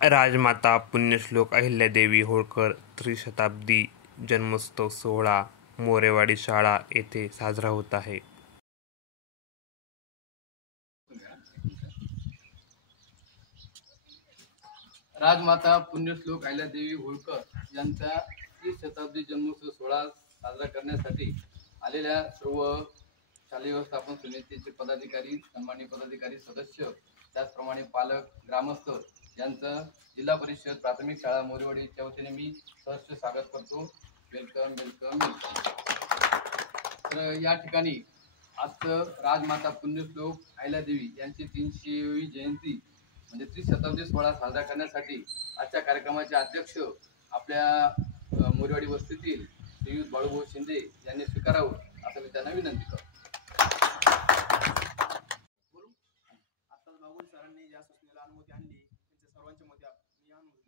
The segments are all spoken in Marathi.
राजमाता पुण्यश्लोक अहिल्यादेवी होळकर त्रिशताब्दी जन्मोत्सव सोहळा मोरेवाडी शाळा येथे साजरा होत आहे. राजमाता पुण्यश्लोक अहिल्यादेवी होळकर यांचा त्रिशताब्दी जन्मोत्सव सोहळा साजरा करण्यासाठी आलेल्या सर्व शालेय व्यवस्थापन समितीचे पदाधिकारी, सन्माननीय पदाधिकारी, सदस्य, त्याचप्रमाणे पालक, ग्रामस्थ यांचं जिल्हा परिषद प्राथमिक शाळा मोरेवाडीच्या वतीने मी सहर्ष स्वागत करतो. Welcome welcome welcome. तर या ठिकाणी आज राजमाता पुण्यश्लोक अहिल्यादेवी यांची 300वी जयंती म्हणजे त्रिशताब्दी सोहळा साजरा करण्यासाठी आजच्या कार्यक्रमाचे अध्यक्ष आपल्या मोरेवाडी वस्तीतील श्रीयुत बाळूभाऊ शिंदे यांनी स्वीकारावं असं मी त्यांना विनंती करतो. बागुल सरांनी या सूचनेला अनुमती आणली, त्यांच्या सर्वांच्या मध्ये मी अनुमती.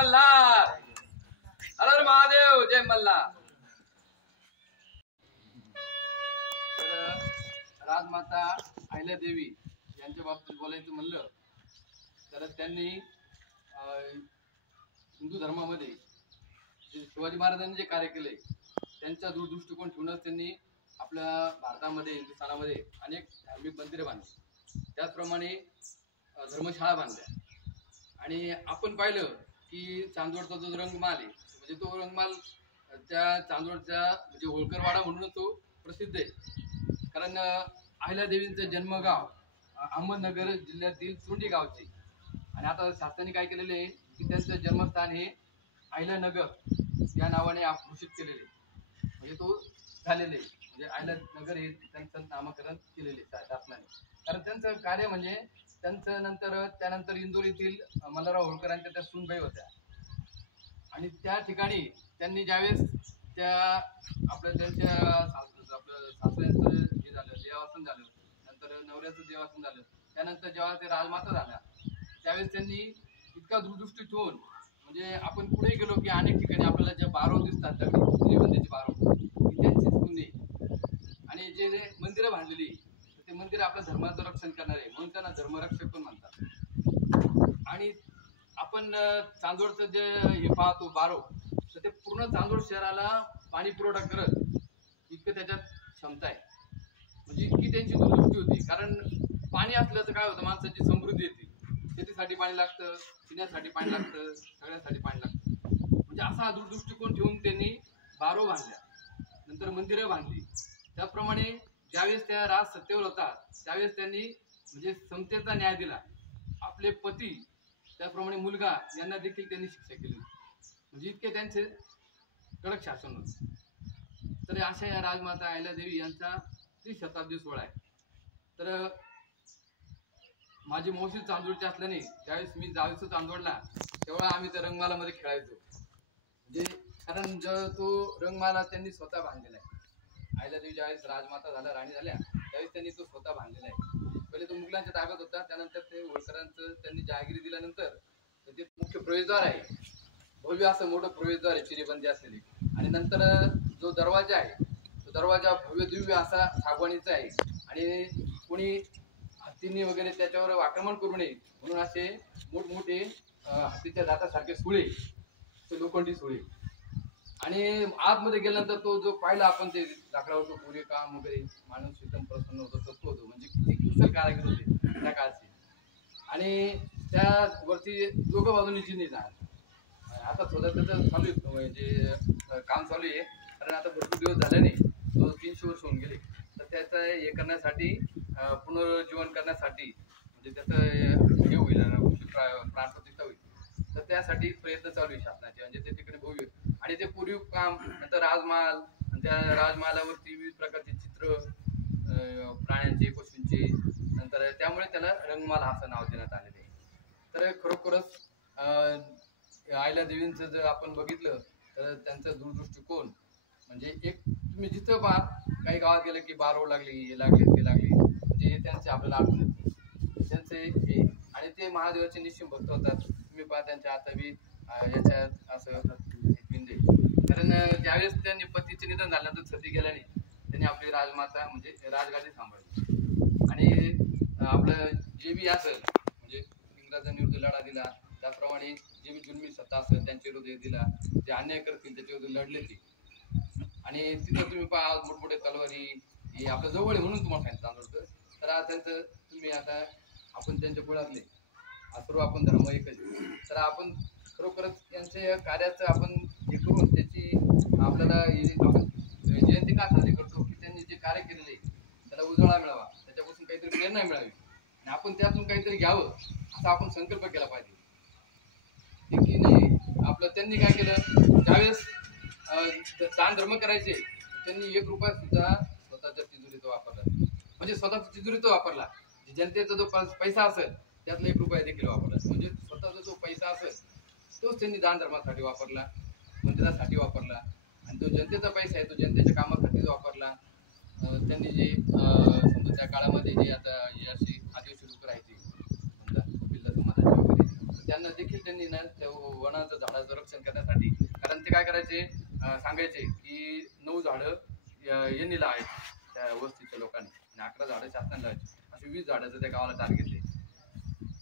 मल्हार. हर हर महादेव. जय मल्हार. तर राजमाता अहिल्यादेवी यांच्या बाबतीत बोलायचं म्हणलं तर त्यांनी हिंदू धर्मामध्ये जे शिवाजी महाराजांनी जे कार्य केले त्यांचा दूरदृष्टिकोन ठेवूनच त्यांनी आपल्या भारतामध्ये हिंदुस्थानामध्ये अनेक धार्मिक मंदिरं बांधली. त्याचप्रमाणे धर्मशाळा बांधल्या. आणि आपण पाहिलं की चांदवडचा जो रंगमाल आहे म्हणजे तो रंगमाल त्या चांदवडचा म्हणजे होळकरवाडा म्हणून तो प्रसिद्ध आहे. कारण अहिल्यादेवींचं जन्मगाव अहमदनगर जिल्ह्यातील चुंडी गावचे. आणि आता शासनाने काय केलेले आहे की त्यांचं जन्मस्थान हे अहिल्यानगर या नावाने घोषित केलेले म्हणजे तो झालेले म्हणजे अहिल्यानगर हे त्यांचं नामकरण केलेले शासनाने. कारण त्यांचं कार्य म्हणजे त्यांचं त्यानंतर इंदोर येथील मल्हारराव होळकरांच्या त्या सूनबाई होत्या. आणि त्या ठिकाणी त्यांनी ज्यावेळेस त्यांच्या आपलं सासऱ्यांचं हे झालं देवासन झालं नंतर नवऱ्याचं देवासन झालं त्यानंतर जेव्हा ते राजमाता झाल्या त्यावेळेस त्यांनी इतका दूरदृष्टी ठेवून म्हणजे आपण पुढे गेलो की अनेक ठिकाणी आपल्याला ज्या बारव दिसतात दगडी श्रीगंधेची बारव ही त्यांचीच पुण्य. आणि जे मंदिरं बांधलेली ते मंदिर आपल्या धर्माचं रक्षण करणारे म्हणून त्यांना धर्मरक्षक पण म्हणतात. आणि आपण चांदवडचं जे हे पाहतो बारव तर ते पूर्ण चांदवड शहराला पाणी पुरवठा करत इतकं त्याच्यात क्षमता आहे. म्हणजे इतकी त्यांची दूरदृष्टी होती. कारण पाणी असलं तर काय होतं माणसाची समृद्धी येते. शेतीसाठी पाणी लागतं, पिण्यासाठी पाणी लागतं, सगळ्यासाठी पाणी लागतं. म्हणजे असा दूरदृष्टिकोन ठेवून त्यांनी बारव बांधल्या नंतर मंदिरं बांधली. त्याचप्रमाणे ज्यावेळेस त्या राज सत्तेवर होता त्यावेळेस त्यांनी म्हणजे समतेचा न्याय दिला. आपले पती त्याचप्रमाणे मुलगा यांना देखील त्यांनी शिक्षा केली. म्हणजे इतके त्यांचे कडक शासन होते. तर अशा या राजमाता अहिल्यादेवी यांचा त्रिशताब्दी सोहळा आहे. तर माझी मावशी चांदवडची असल्याने त्यावेळेस मी जायचो चांदवडला तेव्हा आम्ही त्या रंगमालामध्ये खेळायचो. म्हणजे कारण तो रंगमाला त्यांनी स्वतः बांधलेला आहे. अहिल्यादेवी ज्यावेळेस राजमाता झाल्या राणी झाल्या त्यावेळेस त्यांनी तो स्वतः बांधलेला आहे. पहिले तो मुघलांच्या ताब्यात होता त्यानंतर ते होळकरांचं त्यांनी जहागिरी दिल्यानंतर ते मुख्य प्रवेशद्वार आहे. भव्य असं मोठं प्रवेशद्वार आहे चिरेबंदी असलेली. आणि नंतर जो दरवाजा आहे तो दरवाजा भव्य दिव्य असा सागवानीचा आहे. आणि कोणी हत्तींनी वगैरे त्याच्यावर आक्रमण करू नये म्हणून असे मोठमोठे हत्तीच्या दातासारखे सुळे ते लोखंडी सुळे. आणि आतमध्ये गेल्यानंतर तो जो पाहिला आपण ते लाकडावर तो पुरे काम वगैरे माणूस एकदम प्रसन्न होतो तत्व होतो. म्हणजे किती कुशल कारागीर होते त्या काळचे. आणि त्या वरती दोघं बाजूनी जिने जाणार. आता स्वतः त्याचं चालू आहे म्हणजे काम चालू आहे. कारण आता भरपूर दिवस झाले नाही 300 वर्ष होऊन गेले. तर त्याचं हे करण्यासाठी पुनरुज्जीवन करण्यासाठी म्हणजे त्याचं हे होईल प्राणप्रतिष्ठा होईल. तर त्यासाठी प्रयत्न चालू आहे शासनाचे. म्हणजे ते तिकडे भव्य आणि ते पूर्वी काम नंतर राजमहाल आणि त्या राजमहालावरती विविध प्रकारचे चित्र प्राण्यांचे पशूंचे नंतर त्यामुळे त्याला रंगमाल असं नाव देण्यात आलेलं आहे. तर खरोखरच अहिल्यादेवींचं जर आपण बघितलं तर त्यांचा दूरदृष्टिकोन म्हणजे एक तुम्ही जिथं पहा काही गावात गेलं की बारव लागली हे लागले ते लागले म्हणजे त्यांचे आपल्याला आठवण येते त्यांचे हे. आणि ते महादेवाचे निश्चित भक्त होतात. तुम्ही पहा त्यांच्या आता बी याच्यात असं बिंदे. कारण ज्यावेळेस त्यांनी पतीचे निधन झाल्यानंतर सती गेल्याने त्यांनी आपली राजमाता म्हणजे राजगादी सांभाळली. आणि आपलं जे बी असेल म्हणजे इंग्रजांविरुद्ध लढा दिला त्याप्रमाणे जे बी जुलमी सत्ता असेल त्यांच्या विरुद्ध दिला जे अन्याय करतील त्याच्या विरुद्ध लढले ते. आणि तिथं तुम्ही पहा मोठमोठे तलवारी हे आपल्या जवळ आहे म्हणून तुम्हाला सांगितलं चांदवडचं. तर आज त्यांचं तुम्ही आता आपण त्यांच्या कुळातले सर्व आपण धर्म एकच. तर आपण खरोखरच यांच्या कार्याचं आपण हे करून त्याची आपल्याला आपण जयंती का साजरी करतो की त्यांनी जे कार्य केलेले त्याला उजाळा मिळावा त्याच्यापासून काहीतरी प्रेरणा मिळावी आणि आपण त्यातून काहीतरी घ्यावं असा आपण संकल्प केला पाहिजे. की नाही आपलं त्यांनी काय केलं ज्यावेळेस दान धर्म करायचे त्यांनी 1 रुपया सुद्धा स्वतःच्या तिजोरीत वापरला. म्हणजे स्वतःच्या तिजोरीत वापरला. जनतेचा जो पैसा असेल त्यातला 1 रुपया देखील वापरला. म्हणजे स्वतःचा जो पैसा असेल तोच त्यांनी दान धर्मासाठी वापरला मंदिरासाठी वापरला. आणि जो जनतेचा पैसा आहे तो जनतेच्या कामासाठीच वापरला. त्यांनी जे समजा त्या काळामध्ये जे आता हे असे आदिवासी लोक राहायचे समजा बिल्ला समाजाचे वगैरे त्यांना देखील त्यांनी ना त्या वनाचं झाड ते काय करायचे, सांगायचे की 9 झाडं यांनी लावायची त्या वस्तीच्या लोकांनी आणि 11 झाडं शासनाने लावायची, असे 20 झाडाचं त्या गावाला टार्गेट आहे.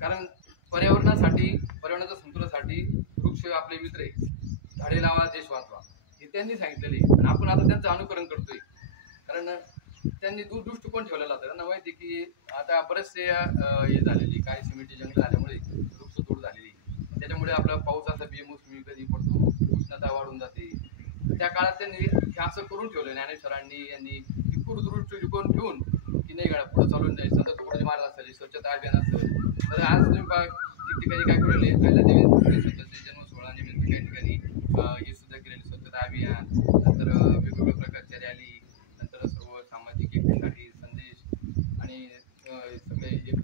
कारण पर्यावरणाच्या संतुलनासाठी वृक्ष आपले मित्र आहे, झाडे लावा देश वाचवा, हे त्यांनी सांगितलेले आणि आपण आता त्यांचं अनुकरण करतोय. कारण त्यांनी दृष्टिकोन ठेवलेला होता. त्यांना माहिती की आता बरेचसे हे झालेली काय सिमेंटी जंगल झाल्यामुळे वृक्षतोड झालेली, त्याच्यामुळे आपला पावसाचा बेमोसमी कधी पडतो, उष्णता वाढून जाते. त्या काळात त्यांनी हे असं करून ठेवलं ज्ञानेश्वरांनी यांनी की दृष्टिकोन ठेवून की नाही गाडा पुढे चालून जाईल. समजा तुकडे मार्ग असेल, स्वच्छता अभियान असेल, तर आज तुम्ही ठिकठिकाणी काय करेल, अहिल्यादेवी स्वतःचे जन्म सोहळा निमित्त काही ठिकाणी हे सुद्धा केलेले स्वच्छता अभियान, नंतर वेगवेगळ्या प्रकारच्या रॅली, नंतर सर्व सामाजिक एकतेसाठी संदेश आणि सगळे एक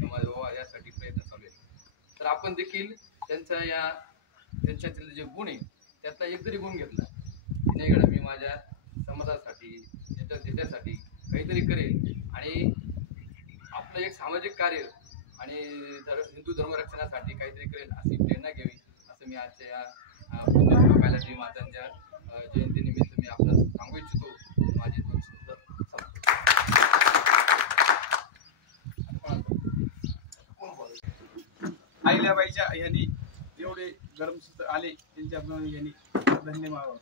समाज व्हावा यासाठी प्रयत्न चालू आहेत. तर आपण देखील त्यांच्यातील जे गुण आहे त्यातला एक जरी गुण घेतला की नाही गड्या मी माझ्या समाजासाठी त्याच्यासाठी काहीतरी करेल आणि आपलं एक सामाजिक कार्य आणि हिंदू धर्मरक्षणासाठी काहीतरी करेल अशी प्रेरणा घ्यावी, असं मी आजच्या या पुण्यश्लोक अहिल्यादेवी मातांच्या जयंतीनिमित्त मी आपल्याला सांगू इच्छितो. माझे 2 शब्द अहिल्याबाईच्या ह्यांनी एवढे गरम आले त्यांच्या ह्यांनी धन्यवाद.